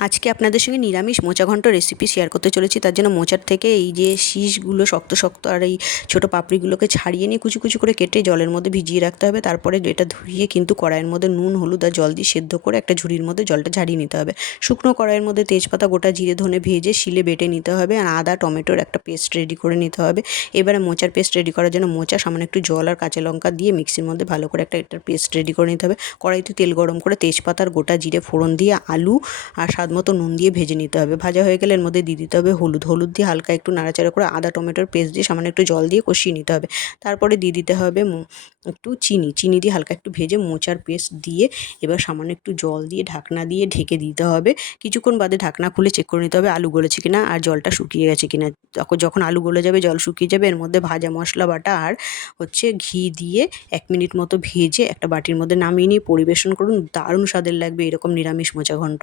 আজকে আপনাদের সঙ্গে নিরামিষ মোচা ঘন্ট রেসিপি শেয়ার করতে চলেছি। তার জন্য মোচার থেকে এই যে শীষগুলো শক্ত শক্ত আর এই ছোটো পাপড়িগুলোকে ছাড়িয়ে নিয়ে কুচি কুচি করে কেটে জলের মধ্যে ভিজিয়ে রাখতে হবে। তারপরে এটা ধুয়ে কিন্তু কড়াইয়ের মধ্যে নুন, হলুদ আর জল দিয়ে সেদ্ধ করে একটা ঝুড়ির মধ্যে জলটা ঝাড়িয়ে নিতে হবে। শুকনো কড়াইয়ের মধ্যে তেজপাতা, গোটা জিরে, ধনে ভেজে শিলে বেটে নিতে হবে আর আদা, টমেটোর একটা পেস্ট রেডি করে নিতে হবে। এবারে মোচার পেস্ট রেডি করার জন্য মোচা, সামান্য একটু জল আর কাঁচা লঙ্কা দিয়ে মিক্সির মধ্যে ভালো করে একটা এটার পেস্ট রেডি করে নিতে হবে। কড়াইতে তেল গরম করে তেজপাতার গোটা জিরে ফোড়ন দিয়ে আলু আর স্বাদ মতো নুন দিয়ে ভেজে নিতে হবে। ভাজা হয়ে গেলে এর মধ্যে দিয়ে দিতে হবে হলুদ। হলুদ দিয়ে হালকা একটু নাড়াচাড়া করে আদা, টমেটোর পেস্ট দিয়ে সামান্য একটু জল দিয়ে কষিয়ে নিতে হবে। তারপরে দিয়ে দিতে হবে একটু চিনি। চিনি দিয়ে হালকা একটু ভেজে মোচার পেস্ট দিয়ে এবার সামান্য একটু জল দিয়ে ঢাকনা দিয়ে ঢেকে দিতে হবে। কিছুক্ষণ বাদে ঢাকনা খুলে চেক করে নিতে হবে আলু গলেছে কিনা আর জলটা শুকিয়ে গেছে কিনা। তখন যখন আলু গলে যাবে, জল শুকিয়ে যাবে, এর মধ্যে ভাজা মশলা, বাটা আর হচ্ছে ঘি দিয়ে এক মিনিট মতো ভেজে একটা বাটির মধ্যে নামিয়ে নিয়ে পরিবেশন করুন। দারুণ স্বাদের লাগবে এরকম নিরামিষ মোচা ঘন্ট।